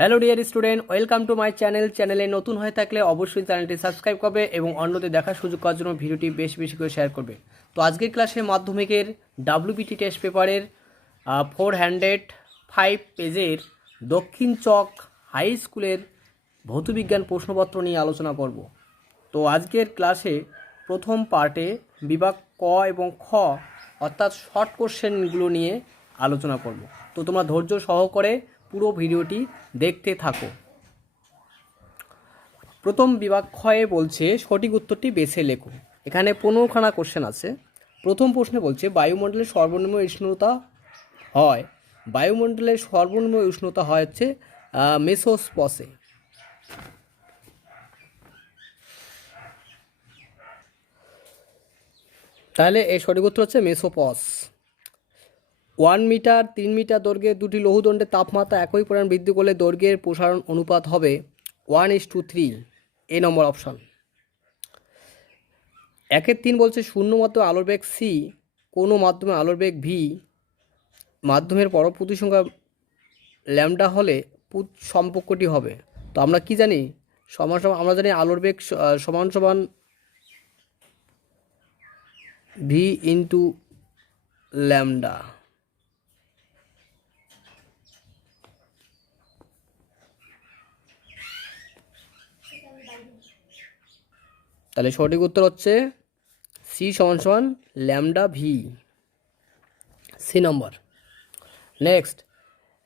Hello dear student, welcome to my চ্যানেলে নতুন হয়ে থাকলে অবশ্যই চ্যানেলটি সাবস্ক্রাইব করবে এবং অন্যদের দেখার সুযোগ করার জন্য ভিডিওটি বেশি বেশি করে শেয়ার করবে। তো আজকের ক্লাসে মাধ্যমিকের WBT টেস্ট পেপারের 405 পেজের দক্ষিণ চক হাই স্কুলের ভৌতবিজ্ঞান প্রশ্নপত্র নিয়ে আলোচনা করব। তো আজকের ক্লাসে প্রথম পার্টে বিভাগ ক এবং খ অর্থাৎ শর্ট কোশ্চেনগুলো নিয়ে আলোচনা করব। তো তোমরা ধৈর্য সহকারে পুরো ভিডিওটি দেখতে থাকো। প্রথম বিভাগ ক্ষয়ে বলছে সঠিক উত্তরটি বেছে লেখো। এখানে 15খানা কোশ্চেন আছে। প্রথম প্রশ্নে বলছে বায়ুমণ্ডলের সর্বনিম্ন উষ্ণতা হয় হচ্ছে মেসোস্পসে। তাহলে এই সঠিক উত্তর হচ্ছে মেসোপস। 1 মিটার 3 মিটার দৈর্ঘ্যের দুটি লৌহদণ্ডের তাপমাত্রা একই পরিমাণ বৃদ্ধি করলে দৈর্ঘ্যের প্রসারণ অনুপাত হবে 1:3। এ নম্বর অপশন। 1-3 বলছে শূন্য মাধ্যমে আলোর বেগ সি, কোনো মাধ্যমে আলোর বেগ ভি, মাধ্যমের পরবর্তী সংখ্যা ল্যামডা হলে সম্পর্কটি হবে। তো আমরা কি জানি, আমরা জানি আলোর বেগ সমান সমান ভি ইন্টু ল্যামডা। তাহলে সঠিক উত্তর হচ্ছে সি সমান সমান ল্যামডা ভি, সি নম্বর। নেক্সট,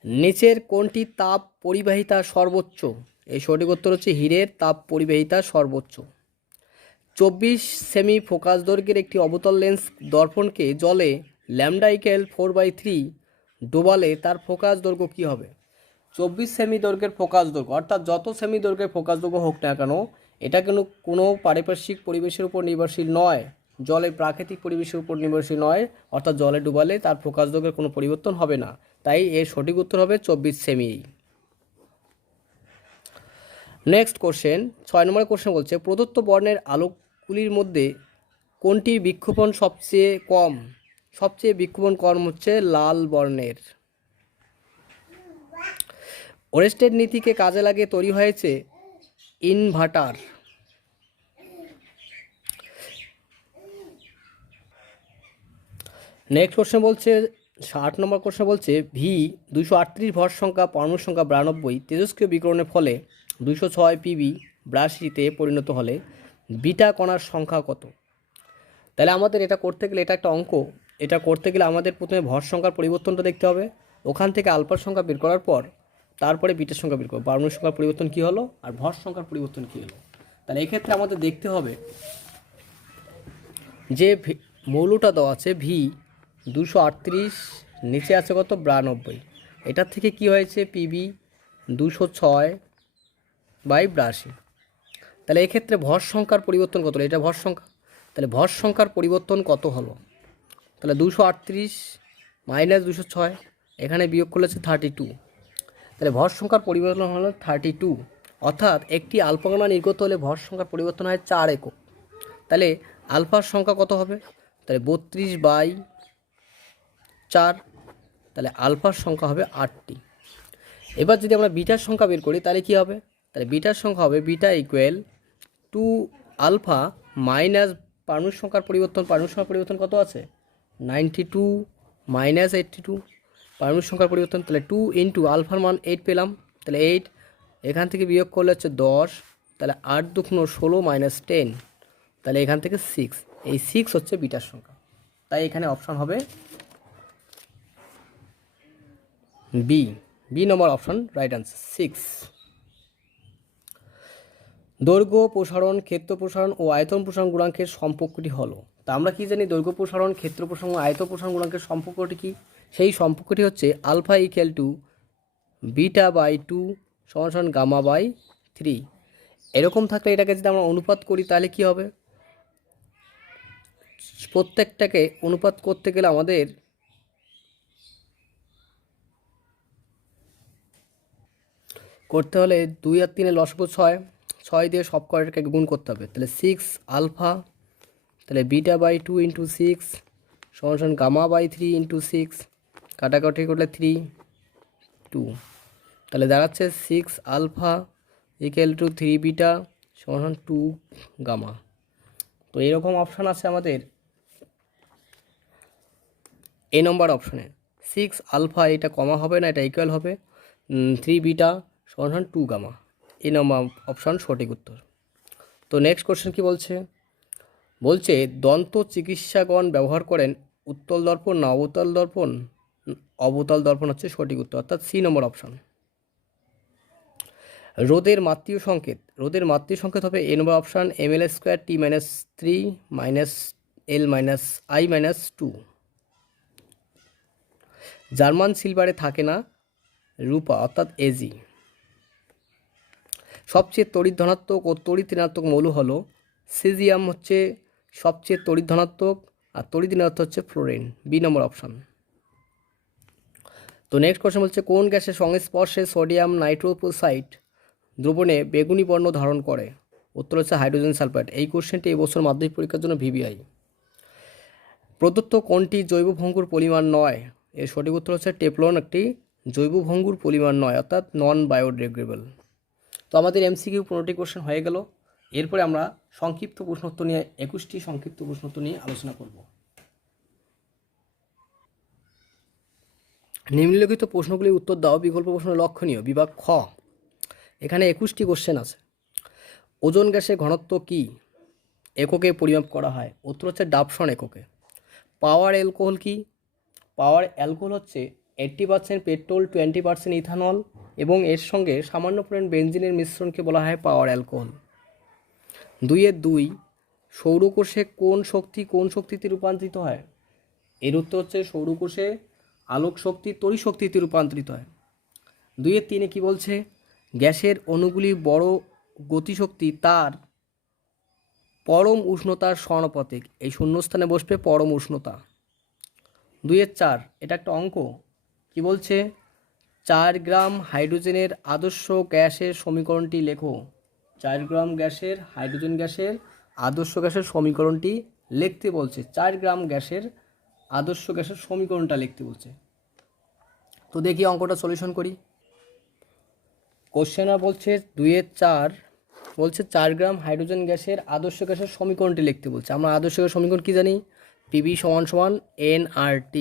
নিচের কোনটি তাপ পরিবাহিতা সর্বোচ্চ? এই সঠিক উত্তর হচ্ছে হীরের তাপ পরিবাহিতা সর্বোচ্চ। 24 সেমি ফোকাস দৈর্ঘ্যের একটি অবতল লেন্স দর্পণকে জলে ল্যামডা ইকুয়াল 4/3 ডোবালে তার ফোকাস দৈর্ঘ্য কী হবে? 24 সেমি দৈর্ঘ্যের ফোকাস দৈর্ঘ্য, অর্থাৎ যত সেমি দৈর্ঘ্যের ফোকাস দৈর্ঘ্য হোক না কেন, এটা কিন্তু কোনো পারিপার্শ্বিক পরিবেশের উপর নির্ভরশীল নয়, জলের প্রাকৃতিক পরিবেশের উপর নির্ভরশীল নয়, অর্থাৎ জলে ডুবালে তার ফোকাস দৈর্ঘ্যের কোনো পরিবর্তন হবে না। তাই এর সঠিক উত্তর হবে 24 সেমি। নেক্সট কোশ্চেন, 6 নম্বর কোশ্চেন বলছে প্রদত্ত বর্ণের আলোকগুলির মধ্যে কোনটির বিক্ষেপণ সবচেয়ে কম? সবচেয়ে বিক্ষেপণ কম হচ্ছে লাল বর্ণের। ওরেস্টেড নীতিকে কাজে লাগিয়ে তৈরি হয়েছে ইনভার্টার। নেক্সট কোশ্চেন বলছে 8 নম্বর কোশ্চেন বলছে ভি 238 ভর সংখ্যা, পরমাণু সংখ্যা 92, তেজস্ক্রিয় বিকরণের ফলে 206 পিবি 82তে পরিণত হলে বিটা কণার সংখ্যা কত? তাহলে আমাদের এটা করতে গেলে, এটা একটা অঙ্ক, এটা করতে গেলে আমাদের প্রথমে ভর সংখ্যার পরিবর্তনটা দেখতে হবে। ওখান থেকে আলফার সংখ্যা বের করার পর তারপরে বিটার সংখ্যা বের করবো, পরমাণু সংখ্যার পরিবর্তন কী হলো আর ভর সংখ্যার পরিবর্তন কী হলো। তাহলে এক্ষেত্রে আমাদের দেখতে হবে যে মৌলটা দেওয়া আছে ভি 238, নিচে আছে কত 92, এটার থেকে কি হয়েছে পিবি 206/82। তাহলে এক্ষেত্রে ভর সংখ্যার পরিবর্তন কত হলো? এটা ভর সংখ্যা, তাহলে ভর সংখ্যার পরিবর্তন কত হলো? তাহলে 238 মাইনাস 206, এখানে বিয়োগ করলে হচ্ছে 32। তাহলে ভর সংখ্যার পরিবর্তন হলো 32, অর্থাৎ একটি আলফা কণা নির্গত হলে ভর সংখ্যার পরিবর্তন হয় 4 একক। তাহলে আলফার সংখ্যা কত হবে? তাহলে 32/4, তাহলে আলফার সংখ্যা হবে 8টি। এবার যদি আমরা বিটার সংখ্যা বের করি তাহলে কি হবে? তাহলে বিটার সংখ্যা হবে বিটা ইকুয়াল 2 আলফা মাইনাস পারমাণবিক সংখ্যার পরিবর্তন কত আছে? 92 মাইনাস 82, পারমাণবিক সংখ্যার পরিবর্তন। তাহলে 2 ইন্টু আলফার মান 8 পেলাম, তাহলে 8, এখান থেকে বিয়োগ করলে হচ্ছে 10, তাহলে 8 দুগুণ 16 মাইনাস 10, তাহলে এখান থেকে 6, এই 6 হচ্ছে বিটার সংখ্যা। তাই এখানে অপশান হবে বি নম্বর অপশান, রাইট আনসার 6। দৈর্ঘ্য প্রসারণ, ক্ষেত্র প্রসারণ ও আয়তন প্রসারণ গুণাঙ্কের সম্পর্কটি হলো। তা আমরা কি জানি দৈর্ঘ্য প্রসারণ, ক্ষেত্র প্রসারণ ও আয়তন প্রসারণ গুণাঙ্কের সম্পর্কটি কি? সেই সম্পর্কটি হচ্ছে আলফা ইকুয়াল টু β/2 সমান γ/3। এরকম থাকলে এটাকে যদি আমরা অনুপাত করি তাহলে কি হবে? প্রত্যেকটাকে অনুপাত করতে গেলে আমাদের করতে হলে 2 আর 3 লসাগু 6 দিয়ে সব কয়টাকে গুণ করতে হবে। তাহলে 6 আলফা, তাহলে β/2 ইন্টু 6 সমান γ/3 ইন্টু 6, কাটাকাটি করলে 3 2, তাহলে দাঁড়াচ্ছে 6 আলফা ইকুয়াল টু 3 বিটা সমান 2 গামা। তো এরকম অপশান আছে আমাদের এ নম্বর অপশানে 6 আলফা, এটা কমা হবে না, এটা ইকুয়াল হবে 3 বিটা সমান 2 গামা। এই নম্বর অপশান সঠিক উত্তর। তো নেক্সট কোশ্চেন কি বলছে, বলছে দন্ত চিকিৎসাগণ ব্যবহার করেন উত্তল দর্পণ না অবতল দর্পণ? অবতল দর্পণ হচ্ছে সঠিক উত্তর, অর্থাৎ সি নম্বর অপশান। রোদের মাত্রিয় সংকেত, রোদের মাত্রিয় সংকেত হবে এ number option ml² t-3 - l - i - 2। German সিলভারে থাকে না রূপা, অর্থাৎ এজি। সবচেয়ে তড়িৎ ধনাত্মক ও তড়িৎ ঋণাত্মক মৌল হলো সিজিয়াম হচ্ছে সবচেয়ে তড়িৎ ধনাত্মক, আর তড়িৎ ঋণাত্মক হচ্ছে ফ্লোরিন, বি নম্বর অপশান। তো নেক্সট কোশ্চেন বলছে কোন গ্যাসের সংস্পর্শে সোডিয়াম নাইট্রোসাইড দ্রবণে বেগুনি বর্ণ ধারণ করে? উত্তর হচ্ছে হাইড্রোজেন সালফাইড। এই কোশ্চেনটি এই বছর মাধ্যমিক পরীক্ষার জন্য ভিভিআই। প্রদত্ত কোনটি জৈব ভঙ্গুর পরিমাণ নয়? এর সঠিক উত্তর হচ্ছে টেফলন একটি জৈব ভঙ্গুর পরিমাণ নয়, অর্থাৎ নন বায়োডিগ্রেডেবল। তো আমাদের এমসিকিউ 15টি কোশ্চেন হয়ে গেল। এরপরে আমরা সংক্ষিপ্ত প্রশ্নোত্তর নিয়ে 21টি সংক্ষিপ্ত প্রশ্নোত্তর নিয়ে আলোচনা করব। নিম্নলিখিত প্রশ্নগুলির উত্তর দাও। বিকল্প প্রশ্ন লক্ষণীয়। বিভাগ খ, এখানে 21টি কোশ্চেন আছে। ওজোন গ্যাসের ঘনত্ব কি এককে পরিমাপ করা হয়? উত্তর হচ্ছে ডাবসন এককে। পাওয়ার অ্যালকোহল কি? পাওয়ার অ্যালকোহল হচ্ছে 80% পেট্রোল, 20% ইথানল এবং এর সঙ্গে সামান্য পরিমাণ বেনজিনের মিশ্রণকে বলা হয় পাওয়ার অ্যালকোহল। 2 সৌরকোষে কোন শক্তি কোন শক্তিতে রূপান্তরিত হয়? এর উত্তর হচ্ছে সৌরকোষে আলোক শক্তি তড়িৎ শক্তিতে রূপান্তরিত হয়। 2 কি বলছে, গ্যাসের অণুগুলি বড় গতিশক্তি তার পরম উষ্ণতার সমানুপাতিক। এই শূন্যস্থানে বসবে পরম উষ্ণতা। 2 এটা একটা অঙ্ক। কি বলছে, 4 গ্রাম হাইড্রোজেনের আদর্শ গ্যাসের সমীকরণটি লেখো। 4 গ্রাম গ্যাসের হাইড্রোজেন গ্যাসের আদর্শ গ্যাসের সমীকরণটি লিখতে বলছে। 4 গ্রাম গ্যাসের আদর্শ গ্যাসের সমীকরণটা লিখতে বলছে। তো দেখি অঙ্কটা সলিউশন করি। কোশ্চেনার বলছে 2-4 বলছে 4 গ্রাম হাইড্রোজেন গ্যাসের আদর্শ গ্যাসের সমীকরণটি লিখতে বলছে। আমরা আদর্শ গ্যাসের সমীকরণ কি জানি? পিবি সমান nRT।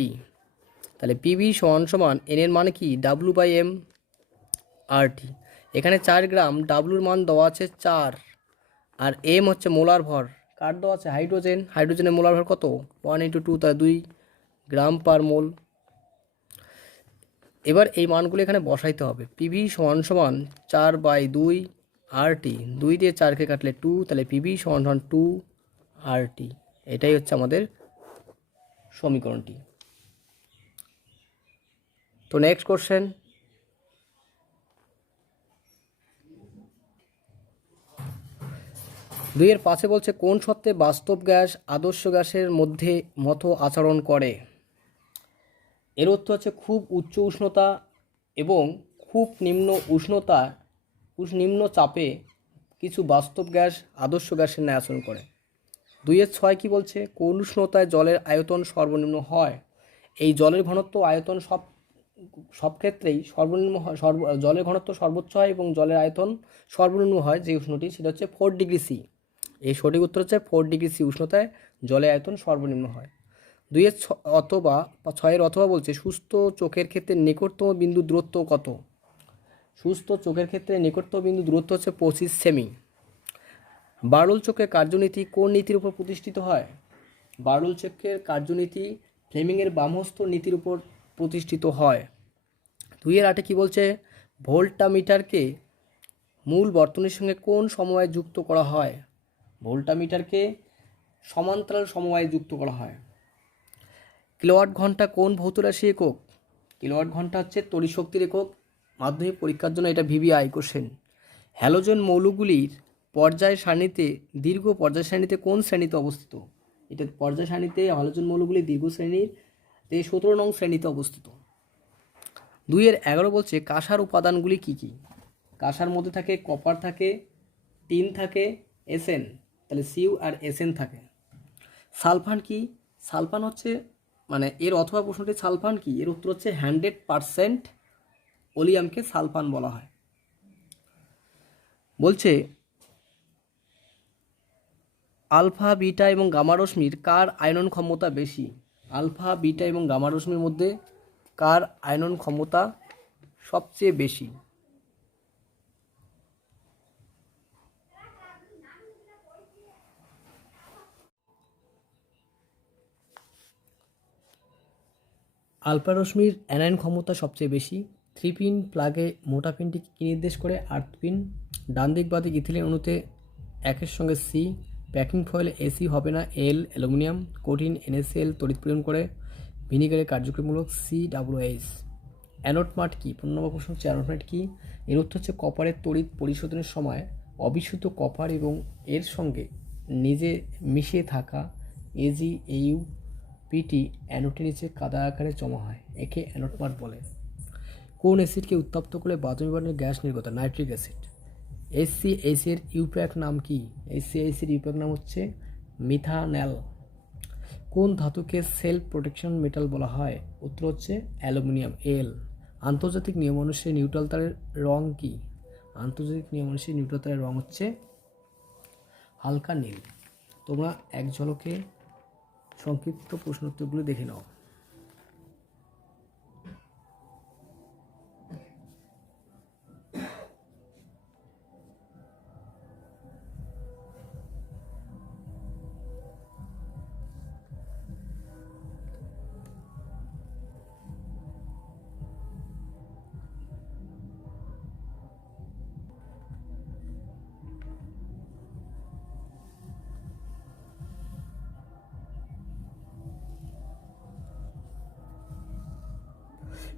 তাহলে পিবি সমান এন এর মানে কি W/m RT। এখানে 4 গ্রাম, ডাব্লুর মান দেওয়া আছে 4, আর এম হচ্ছে মোলার ভর। কার দেওয়া আছে? হাইড্রোজেন। হাইড্রোজেনের মোলার ভর কত? 1 × 2, তাহলে 2 গ্রাম পার মোল। এবার এই মানগুলো এখানে বসাইতে হবে। পিবি সমান 4/2 RT, 2 দিয়ে 4কে কাটলে 2, তাহলে পিবি সমান 2 RT। এটাই হচ্ছে আমাদের সমীকরণটি। তো নেক্সট কোশ্চেন, 2-5 বলছে কোন সত্ত্বে বাস্তব গ্যাস আদর্শ গ্যাসের মধ্যে মতো আচরণ করে? এর অর্থ হচ্ছে খুব উচ্চ উষ্ণতা এবং খুব নিম্ন চাপে কিছু বাস্তব গ্যাস আদর্শ গ্যাসের ন্যায় আচরণ করে। 2-6 কি বলছে, কোন উষ্ণতায় জলের আয়তন সর্বনিম্ন হয়? এই জলের ঘনত্ব আয়তন সব ক্ষেত্রেই সর্বনিম্ন হয়। জলের ঘনত্ব সর্বোচ্চ হয় এবং জলের আয়তন সর্বনিম্ন হয় যে উষ্ণটি, সেটা হচ্ছে 4°C। এই সঠিক উত্তর হচ্ছে 4°C উষ্ণতায় জলের আয়তন সর্বনিম্ন হয়। 6 অথবা বলছে সুস্থ চোখের ক্ষেত্রে নিকটতম বিন্দু দূরত্ব কত? সুস্থ চোখের ক্ষেত্রে নিকটতম বিন্দু দূরত্ব হচ্ছে 25 সেমি। বার্নৌল চক্রের কার্যনীতি কোন নীতির উপর প্রতিষ্ঠিত হয়? বার্নৌল চক্রের কার্যনীতি ফ্লেমিংয়ের বামহস্ত নীতির উপর প্রতিষ্ঠিত হয়। 2-8 কি বলছে, ভোল্টামিটারকে মূল বর্তনীর সঙ্গে কোন সমবায়ে যুক্ত করা হয়? ভোল্টামিটারকে সমান্তরাল সমবায়ে যুক্ত করা হয়। কিলোওয়াট ঘন্টা কোন ভৌত রাশি একক? কিলোওয়াট ঘন্টা হচ্ছে তড়িৎ শক্তির একক। মাধ্যমিক পরীক্ষার জন্য এটা ভিভিআই কোশ্চেন। হ্যালোজেন মৌলগুলির পর্যায় সারণীতে দীর্ঘ পর্যায় সারণীতে কোন শ্রেণীতে অবস্থিত? এটা পর্যায় সারণীতে হ্যালোজেন মৌলগুলি দীর্ঘ শ্রেণীর 17 নং শ্রেণীতে অবস্থিত। 2-11 বলছে কাঁসার উপাদানগুলি কি কি? কাঁসার মধ্যে থাকে কপার থাকে, টিন থাকে, এসএন, তাহলে সিউ আর এসএন থাকে। সালফান কি? সালফান হচ্ছে এর অথবা প্রশ্নটি সালফান কি? এর উত্তর হচ্ছে 100% ওলিয়ামকে সালফান বলা হয়। বলছে আলফা বিটা এবং গামা রশ্মির কার আয়নন ক্ষমতা বেশি? আলফা বিটা এবং গামা রশ্মির মধ্যে কার আয়নন ক্ষমতা সবচেয়ে বেশি? আলফা রশ্মির অ্যানায়ন ক্ষমতা সবচেয়ে বেশি। 3 পিন প্লাগে মোটা পিনটি কী নির্দেশ করে? আর্থ পিন। ডান দিক বাদিক ইথিলিন অণুতে একের সঙ্গে সি, প্যাকিং ফয়েল এসি হবে না, এল অ্যালুমিনিয়াম, কঠিন NaCl তড়িৎ প্রেরণ করে, ভিনিগারের কার্যকরীমূলক COOH। অ্যানোড মাঠ কী? 15 নম্বর প্রশ্ন হচ্ছে অ্যানোড মাঠ কী? এর উত্তর হচ্ছে কপারের তড়িৎ পরিশোধনের সময় অবিশুদ্ধ কপার এবং এর সঙ্গে নিজে মিশিয়ে থাকা AgAuPT অ্যানোডের নিচে কাদা আকারে জমা হয়, একে অ্যানোড মাঠ বলে। কোন অ্যাসিডকে উত্তপ্ত করলে বাদামি বর্ণের গ্যাস নির্গত? Nitric acid. HCl এর ইউপ্যাক নাম কি? HCl এর ইউপ্যাক নাম হচ্ছে মিথানল। কোন ধাতুকে সেলফ প্রোটেকশন মেটাল বলা হয়? উত্তর হচ্ছে অ্যালুমিনিয়াম, এল। আন্তর্জাতিক নিয়ম অনুসারে নিউট্রাল তারের রং কি? আন্তর্জাতিক নিয়ম অনুসারে নিউট্রাল তারের রং হচ্ছে হালকা নীল। তোমরা এক ঝলকে সংক্ষিপ্ত প্রশ্নোত্তরগুলো দেখে নাও।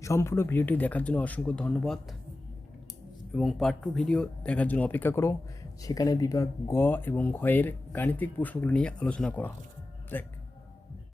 সম্পূর্ণ ভিডিওটি দেখার জন্য অসংখ্য ধন্যবাদ এবং পার্ট 2 ভিডিও দেখার জন্য অপেক্ষা করো। সেখানে বিভাগ গ এবং ঘ এর গাণিতিক প্রশ্নগুলো নিয়ে আলোচনা করা হবে। দেখ